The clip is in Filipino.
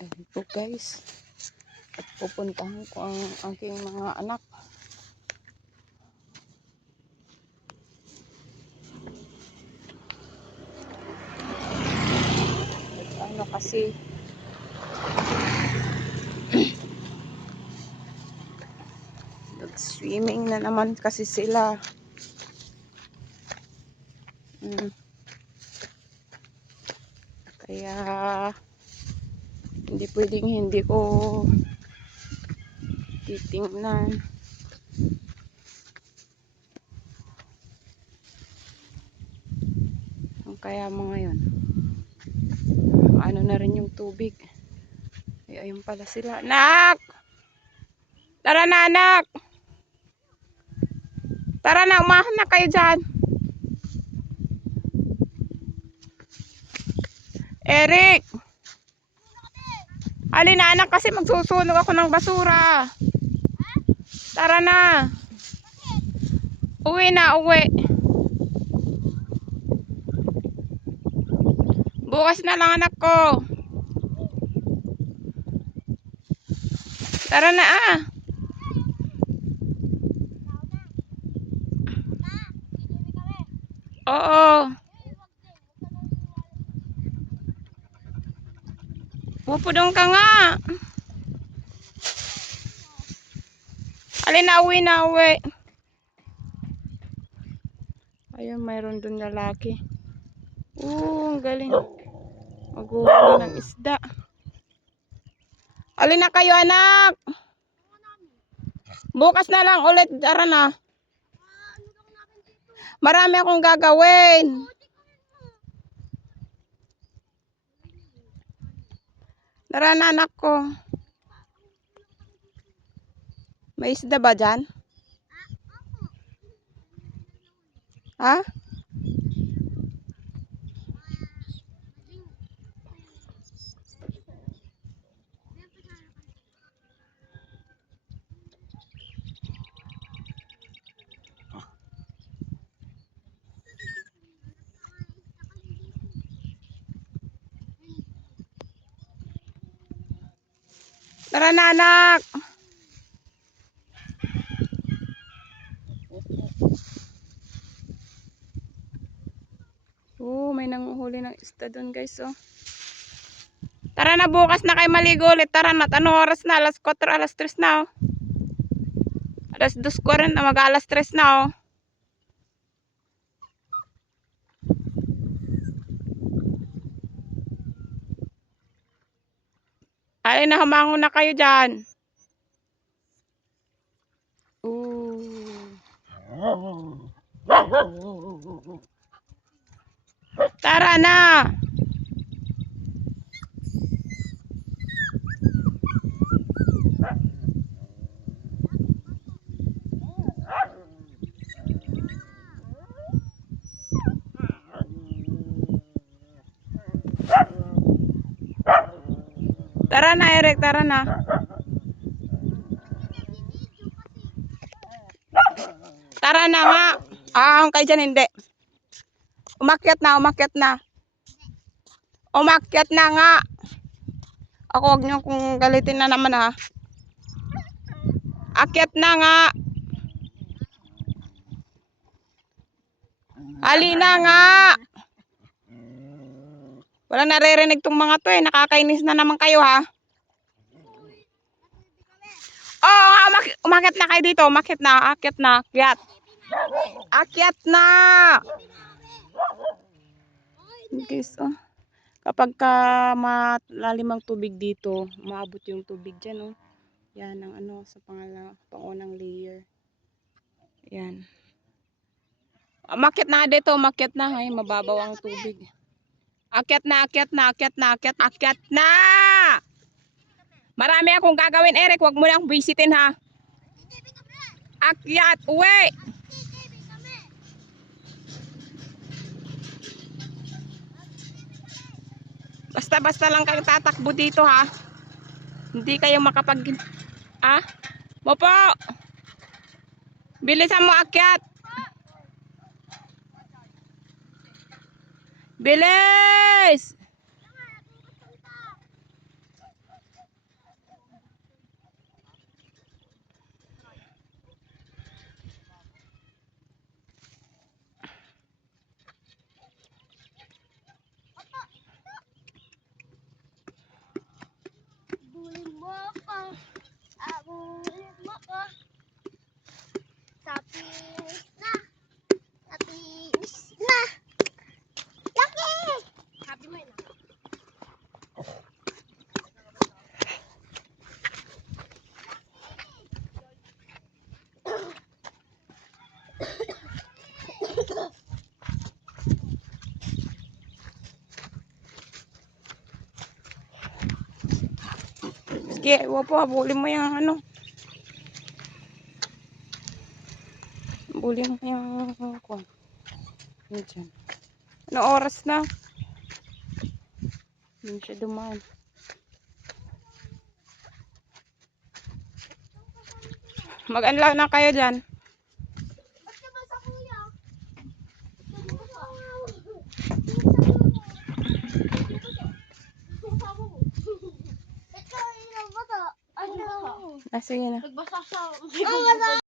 Ito guys, at pupuntahan ko ang aking mga anak. Ano kasi nag-swimming na naman kasi sila. Kaya hindi pwedeng hindi ko titingnan. Kaya mga yun, ano na rin yung tubig. Ay, ayun pala sila. Anak! Tara na, anak! Tara na, umahan na kayo dyan. Eric! Alin na, anak, kasi magsusunog ako ng basura. Tara na. Uwi na, uwi. Bukas na lang, anak ko. Tara na ah. Oo. Pupudong ka nga. Alin na, uwi na, uwi. Ayun, mayroon dun lalaki. Ang galing. Maghuhuli ng isda. Alin na kayo, anak? Bukas na lang ulit. Tara na. Marami akong gagawin. Tara na, anak ko. May isda ba dyan? Ha? Tara na, anak. May nanguhuli ng isda doon, guys. Tara na, bukas na kayo maligo ulit. Tara na. Anong oras na? Alas 4, alas 3 na. Alas 2:40 na. Mag-alas 3 na. Ay, nahamangon na kayo dyan. Tara na. Tara na, Eric. Tara na. Tara na nga. Kayo dyan, hindi. Umakyat na, umakyat na. Umakyat na nga. Ako, huwag niyo kung galitin na naman ha. Akyat na nga. Alina nga. Wala naririnig tong mga to eh. Nakakainis na naman kayo ha. Umakyat na kayo dito. Umakyat na. Akyat na. Akyat. Akyat na. Guys, kapag malalim ang tubig dito, maabot yung tubig dyan, yan ang sa pangunang layer. Yan. Umakyat na dito, umakyat na. Ay, mababaw ang tubig. Akyat na, akyat na, akyat na, akyat, akyat na! Marami akong gagawin, Eric. Huwag mo lang visitin ha. Akyat, uwi! Basta-basta lang kayo tatakbo dito ha. Hindi kayo makapag... Mopo! Bilisan mo akyat! Bilis! ako. Tapinis na. Tapinis na. Laki! Happy mo yun. Sige, iwa po, habulin mo yung ano. Habulin mo yung kwan. Ano dyan? Ano oras na? Hindi siya dumaan. Mag-anlaw na kayo dyan. Ba't ka ba sa kuya? Ba't ka ilaw ba to? Ano? Ah, sige na. Nagbasa siya.